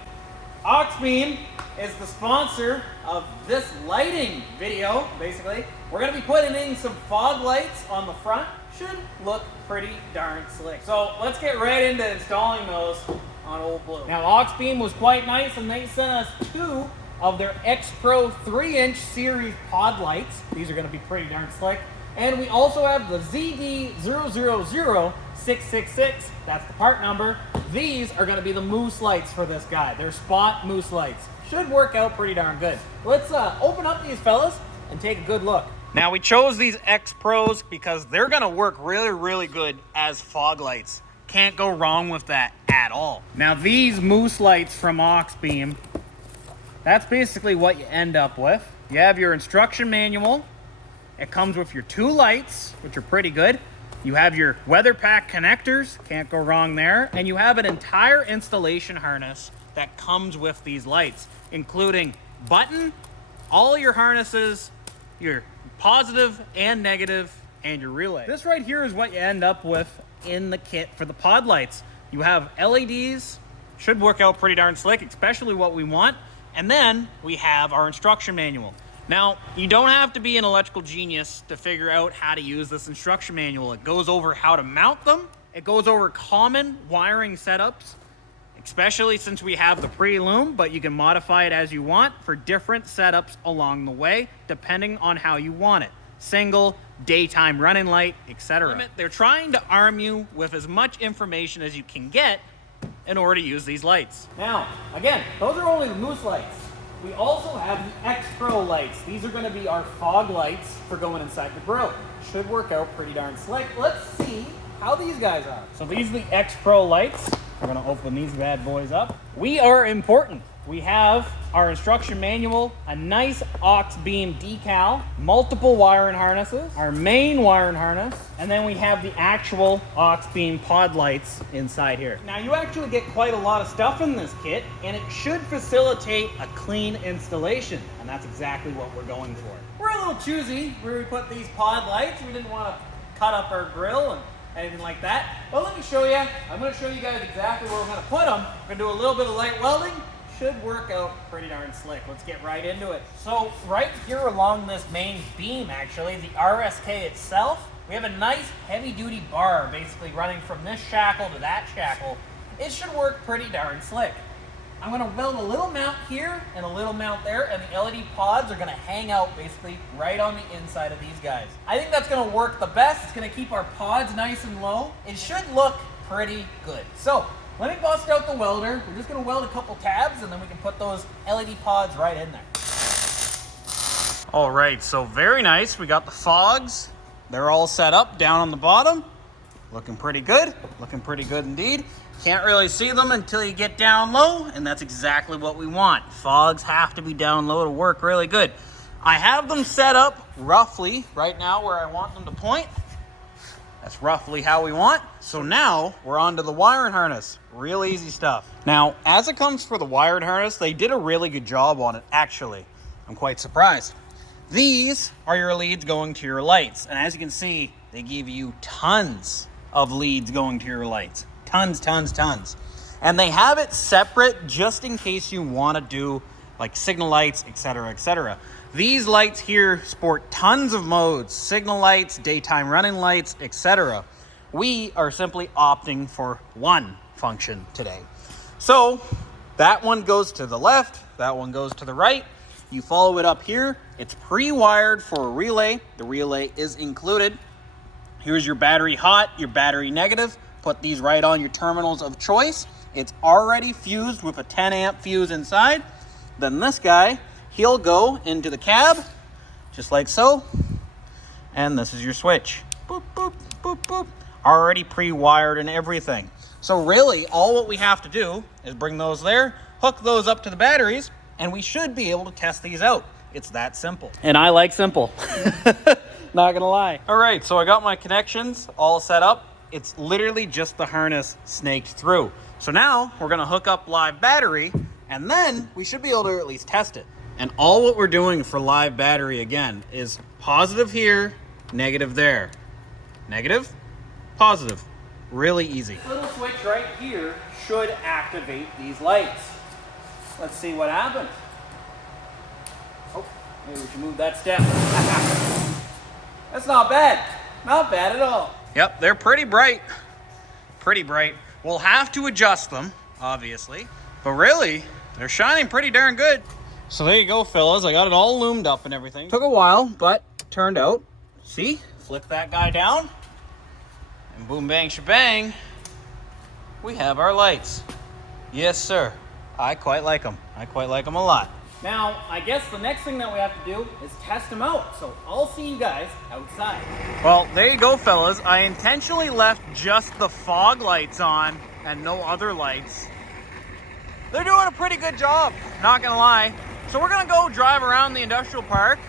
Auxbeam is the sponsor of this lighting video, basically. We're gonna be putting in some fog lights on the front. Should look pretty darn slick. So let's get right into installing those on Old Blue. Now Auxbeam was quite nice and they sent us 2 of their X Pro 3-inch series pod lights. These are gonna be pretty darn slick. And we also have the ZD000666, that's the part number. These are gonna be the moose lights for this guy. They're spot moose lights. Should work out pretty darn good. Let's open up these fellas and take a good look. Now we chose these X Pros because they're gonna work really, really good as fog lights. Can't go wrong with that at all. Now these moose lights from Auxbeam, that's basically what you end up with. You have your instruction manual. It comes with your 2 lights, which are pretty good. You have your weather pack connectors, can't go wrong there. And you have an entire installation harness that comes with these lights, including button, all your harnesses, your positive and negative, and your relay. This right here is what you end up with in the kit for the pod lights. You have LEDs, should work out pretty darn slick, especially what we want. And then we have our instruction manual. Now, you don't have to be an electrical genius to figure out how to use this instruction manual. It goes over how to mount them. It goes over common wiring setups, especially since we have the pre-loom, but you can modify it as you want for different setups along the way, depending on how you want it. Single, daytime running light, etc. They're trying to arm you with as much information as you can get in order to use these lights. Now, again, those are only the moose lights. We also have the X Pro lights. These are gonna be our fog lights for going inside the grill. Should work out pretty darn slick. Let's see how these guys are. So these are the X Pro lights. We're gonna open these bad boys up. We are important. We have our instruction manual, a nice Auxbeam decal, multiple wiring harnesses, our main wiring harness, and then we have the actual Auxbeam pod lights inside here. Now you actually get quite a lot of stuff in this kit, and it should facilitate a clean installation, and that's exactly what we're going for. We're a little choosy where we put these pod lights. We didn't want to cut up our grill and anything like that, but let me show you. I'm going to show you guys exactly where we're going to put them. We're going to do a little bit of light welding. Should work out pretty darn slick. Let's get right into it. So right here along this main beam, actually, the RSK itself, we have a nice heavy duty bar basically running from this shackle to that shackle. It should work pretty darn slick. I'm gonna weld a little mount here and a little mount there, and the LED pods are gonna hang out basically right on the inside of these guys. I think that's gonna work the best. It's gonna keep our pods nice and low. It should look pretty good. So let me bust out the welder. We're just gonna weld a couple tabs and then we can put those LED pods right in there. All right, so very nice. We got the fogs. They're all set up down on the bottom. Looking pretty good. Looking pretty good indeed. Can't really see them until you get down low, and that's exactly what we want. Fogs have to be down low to work really good. I have them set up roughly right now where I want them to point. That's roughly how we want. So now we're on to the wiring harness. Real easy stuff. Now, as it comes for the wiring harness, they did a really good job on it, actually. I'm quite surprised. These are your leads going to your lights. And as you can see, they give you tons of leads going to your lights. Tons, tons, tons. And they have it separate just in case you want to do like signal lights, etc., etc. These lights here sport tons of modes, signal lights, daytime running lights, etc. We are simply opting for one function today. So That one goes to the left, that one goes to the right. You follow it up here. It's pre-wired for a relay. The relay is included. Here's your battery hot, your battery negative. Put these right on your terminals of choice. It's already fused with a 10 amp fuse inside. Then this guy, he'll go into the cab, just like so. And this is your switch. Boop, boop, boop, boop. Already pre-wired and everything. So really, all what we have to do is bring those there, hook those up to the batteries, and we should be able to test these out. It's that simple. And I like simple. Not gonna lie. All right, so I got my connections all set up. It's literally just the harness snaked through. So now we're gonna hook up live battery, and then we should be able to at least test it. And all what we're doing for live battery, again, is positive here, negative there. Negative, positive. Really easy. This little switch right here should activate these lights. Let's see what happens. Oh, maybe we should move that step. That's not bad. Not bad at all. Yep, they're pretty bright. Pretty bright. We'll have to adjust them, obviously. But really, they're shining pretty darn good. So there you go, fellas. I got it all loomed up and everything. Took a while, but turned out. See? Flick that guy down. And boom, bang, shebang. We have our lights. Yes, sir. I quite like them. I quite like them a lot. Now, I guess the next thing that we have to do is test them out. So I'll see you guys outside. Well, there you go, fellas. I intentionally left just the fog lights on and no other lights. They're doing a pretty good job, not gonna lie. So we're gonna go drive around the industrial park,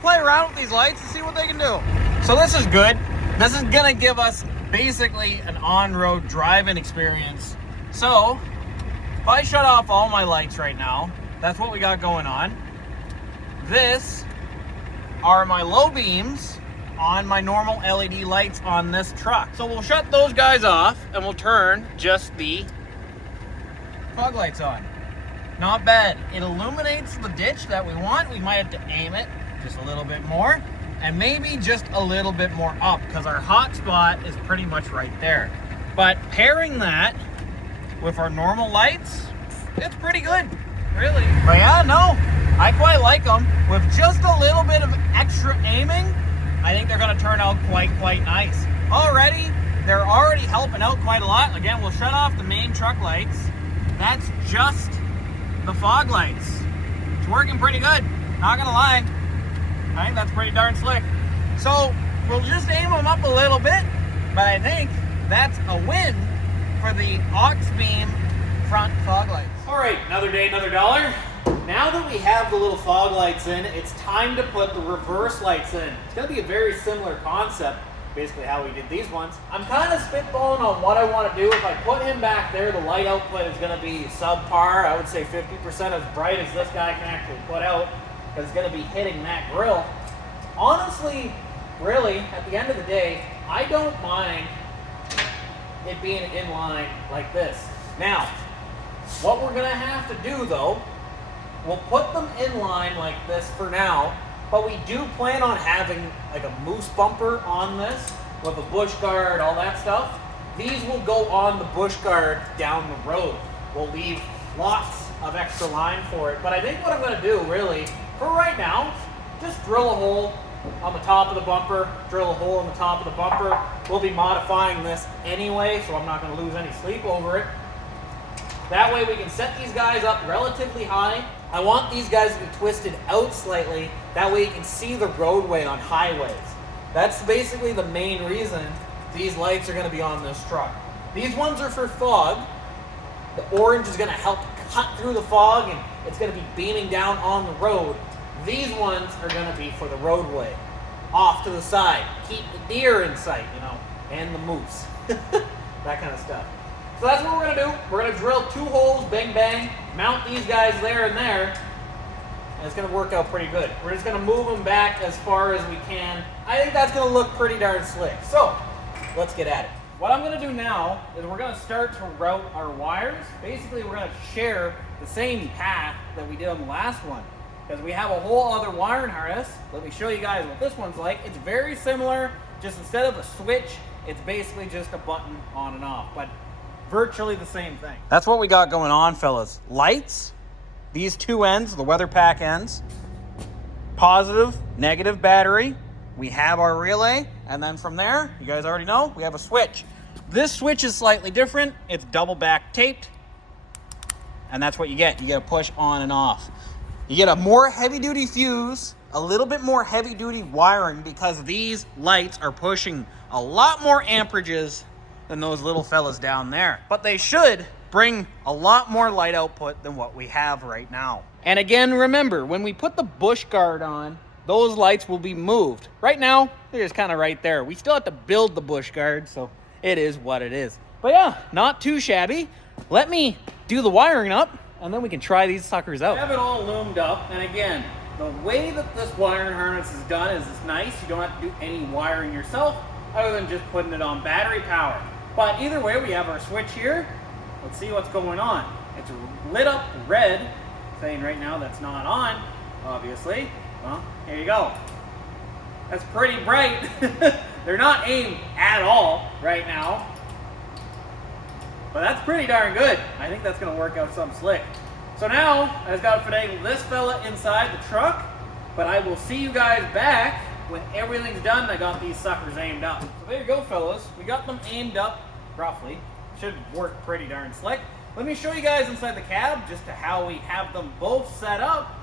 play around with these lights and see what they can do. So this is good. This is gonna give us basically an on-road driving experience. So if I shut off all my lights right now, that's what we got going on. This are my low beams on my normal LED lights on this truck. So we'll shut those guys off and we'll turn just the fog lights on. Not bad. It illuminates the ditch that we want. We might have to aim it just a little bit more and maybe just a little bit more up because our hot spot is pretty much right there. But pairing that with our normal lights, it's pretty good, really. But yeah, no, I quite like them. With just a little bit of extra aiming, I think they're gonna turn out quite nice. They're already helping out quite a lot. Again, we'll shut off the main truck lights. That's just the fog lights. It's working pretty good, not gonna lie. I think that's pretty darn slick. So we'll just aim them up a little bit, but I think that's a win for the Auxbeam front fog lights. All right, another day, another dollar. Now that we have the little fog lights in, it's time to put the reverse lights in. It's gonna be a very similar concept, basically how we did these ones. I'm kind of spitballing on what I want to do. If I put him back there, the light output is gonna be subpar. I would say 50% as bright as this guy can actually put out, because it's gonna be hitting that grill. Honestly, really, at the end of the day, I don't mind it being in line like this. Now, what we're gonna have to do though, we'll put them in line like this for now, but we do plan on having like a moose bumper on this with a bush guard, all that stuff. These will go on the bush guard down the road. We'll leave lots of extra line for it, but I think what I'm gonna do really, for right now, just drill a hole on the top of the bumper, drill a hole in the top of the bumper. We'll be modifying this anyway, so I'm not gonna lose any sleep over it. That way we can set these guys up relatively high. I want these guys to be twisted out slightly. That way you can see the roadway on highways. That's basically the main reason these lights are gonna be on this truck. These ones are for fog. The orange is gonna help cut through the fog and it's gonna be beaming down on the road. These ones are gonna be for the roadway. Off to the side. Keep the deer in sight, you know, and the moose. That kind of stuff. So that's what we're gonna do. We're gonna drill 2 holes, bang bang, mount these guys there and there, and it's gonna work out pretty good. We're just gonna move them back as far as we can. I think that's gonna look pretty darn slick. So, let's get at it. What I'm gonna do now is we're gonna start to route our wires. Basically, we're gonna share the same path that we did on the last one, because we have a whole other wiring harness. Let me show you guys what this one's like. It's very similar, just instead of a switch, it's basically just a button on and off. But virtually the same thing. That's what we got going on, fellas. Lights, these two ends, the weather pack ends, positive, negative battery. We have our relay, and then from there, you guys already know, we have a switch. This switch is slightly different. It's double back taped, and that's what you get. You get a push on and off. You get a more heavy-duty fuse, a little bit more heavy-duty wiring, because these lights are pushing a lot more amperages than those little fellas down there. But they should bring a lot more light output than what we have right now. And again, remember, when we put the bush guard on, those lights will be moved. Right now, they're just kind of right there. We still have to build the bush guard, so it is what it is. But yeah, not too shabby. Let me do the wiring up, and then we can try these suckers out. I have it all loomed up, and again, the way that this wiring harness is done is it's nice. You don't have to do any wiring yourself, other than just putting it on battery power. But either way, we have our switch here. Let's see what's going on. It's lit up red, saying right now that's not on, obviously. Well, here you go. That's pretty bright. They're not aimed at all right now. But that's pretty darn good. I think that's gonna work out something slick. So now, I just gotta finagle this fella inside the truck, but I will see you guys back when everything's done. I got these suckers aimed up. So there you go, fellas. We got them aimed up, roughly. Should work pretty darn slick. Let me show you guys inside the cab just to how we have them both set up.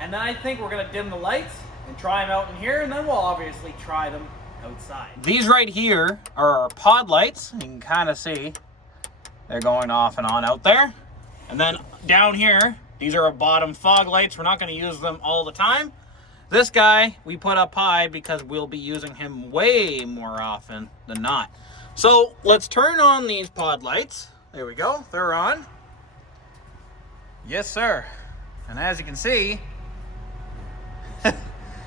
And then I think we're gonna dim the lights and try them out in here, and then we'll obviously try them outside. These right here are our pod lights. You can kind of see they're going off and on out there. And then down here, these are our bottom fog lights. We're not gonna use them all the time. This guy we put up high because we'll be using him way more often than not. So let's turn on these pod lights. There we go, they're on. Yes, sir. And as you can see,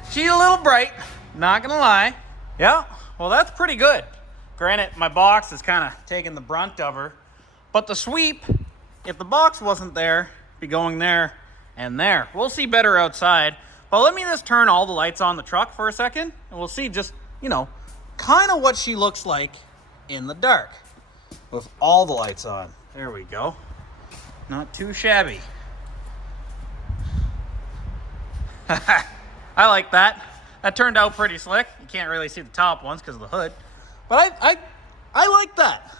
she's a little bright, not gonna lie. Yeah, well that's pretty good. Granted, my box is kind of taking the brunt of her, but the sweep, if the box wasn't there, it'd be going there and there. We'll see better outside, but let me just turn all the lights on the truck for a second, and we'll see just, you know, kind of what she looks like in the dark with all the lights on. There we go. Not too shabby. I like that. That turned out pretty slick. You can't really see the top ones because of the hood. But I like that.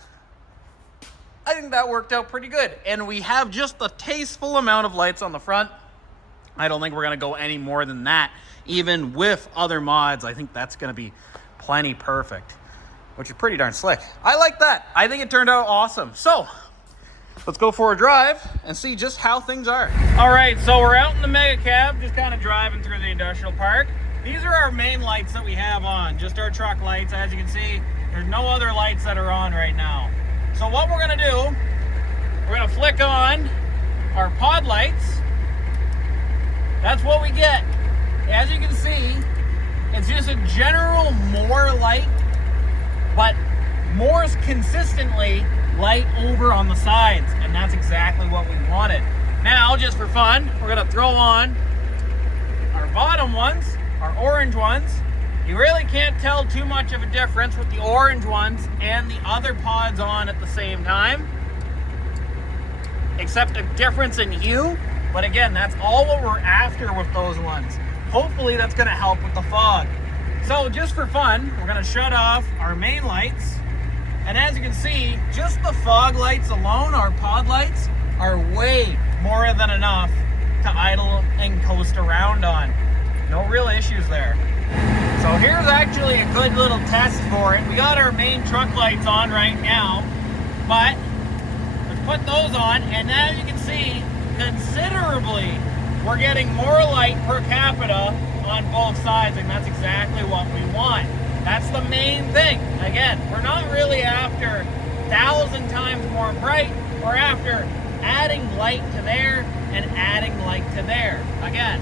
I think that worked out pretty good. And we have just a tasteful amount of lights on the front. I don't think we're going to go any more than that. Even with other mods, I think that's going to be plenty perfect, which is pretty darn slick. I like that. I think it turned out awesome. So let's go for a drive and see just how things are. All right, so we're out in the MEGACAB, just kind of driving through the industrial park. These are our main lights that we have on, just our truck lights. As you can see, there's no other lights that are on right now. So what we're gonna do, we're gonna flick on our pod lights. That's what we get. As you can see, it's just a general more light, but more consistently light over on the sides, and that's exactly what we wanted. Now, just for fun, we're gonna throw on our bottom ones, our orange ones. You really can't tell too much of a difference with the orange ones and the other pods on at the same time, except a difference in hue. But again, that's all what we're after with those ones. Hopefully that's gonna help with the fog. So just for fun, we're gonna shut off our main lights. And as you can see, just the fog lights alone, our pod lights, are way more than enough to idle and coast around on. No real issues there. So here's actually a good little test for it. We got our main truck lights on right now, but let's put those on, and now you can see considerably we're getting more light per capita on both sides, and that's exactly what we want. That's the main thing. Again, we're not really after 1,000 times more bright. We're after adding light to there and adding light to there. Again,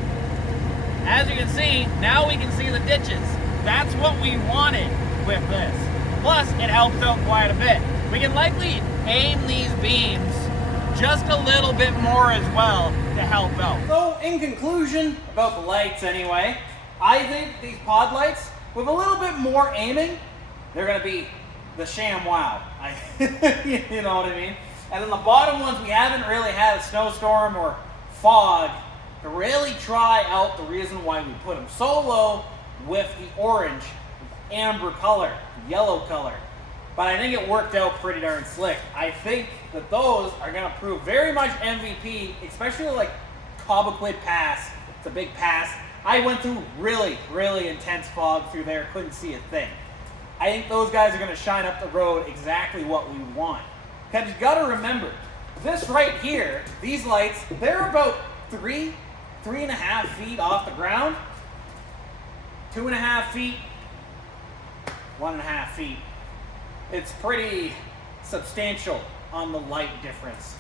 as you can see, now we can see the ditches. That's what we wanted with this. Plus, it helps out quite a bit. We can likely aim these beams just a little bit more as well to help out. So, in conclusion, about the lights anyway, I think these pod lights, with a little bit more aiming, they're gonna be the sham wow. You know what I mean? And then the bottom ones, we haven't really had a snowstorm or fog to really try out the reason why we put them so low with the orange, amber color, yellow color. But I think it worked out pretty darn slick. I think that those are going to prove very much MVP, especially like Cobequid Pass. It's a big pass. I went through really, really intense fog through there, couldn't see a thing. I think those guys are going to shine up the road exactly what we want. Because you got to remember, this right here, these lights, they're about 3.5 feet off the ground, 2.5 feet, 1.5 feet. It's pretty substantial on the light difference.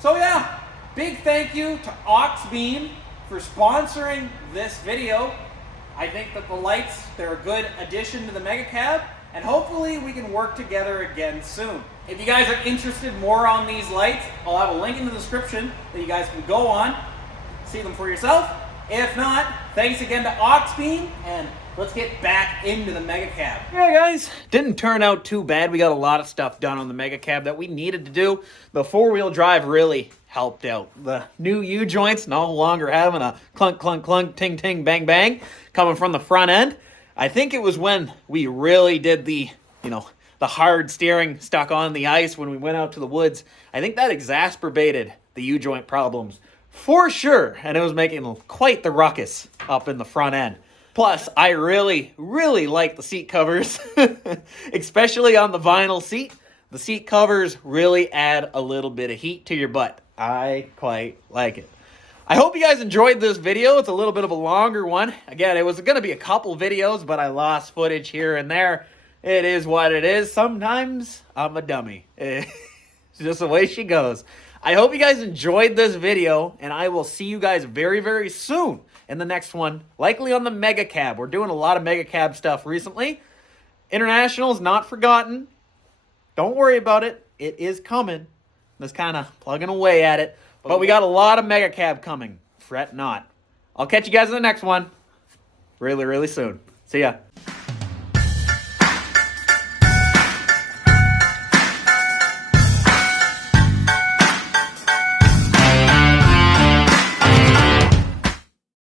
So yeah, big thank you to Auxbeam for sponsoring this video. I think that the lights, they're a good addition to the MEGACAB, and hopefully we can work together again soon. If you guys are interested more on these lights, I'll have a link in the description that you guys can go on, see them for yourself. If not, thanks again to Auxbeam, and let's get back into the MEGACAB. Yeah, guys, didn't turn out too bad. We got a lot of stuff done on the MEGACAB that we needed to do. The four-wheel drive really helped out. The new U-joints no longer having a clunk, clunk, clunk, ting, ting, bang, bang coming from the front end. I think it was when we really did the, the hard steering stuck on the ice when we went out to the woods. I think that exacerbated the U-joint problems for sure, and it was making quite the ruckus up in the front end. Plus, I really, really like the seat covers, especially on the vinyl seat. The seat covers really add a little bit of heat to your butt. I quite like it. I hope you guys enjoyed this video. It's a little bit of a longer one. Again, it was going to be a couple videos, but I lost footage here and there. It is what it is. Sometimes I'm a dummy. It's just the way she goes. I hope you guys enjoyed this video, and I will see you guys very, very soon in the next one, likely on the MEGACAB. We're doing a lot of MEGACAB stuff recently. International is not forgotten. Don't worry about it. It is coming. Just kind of plugging away at it. But we got a lot of MEGACAB coming. Fret not. I'll catch you guys in the next one really, really soon. See ya.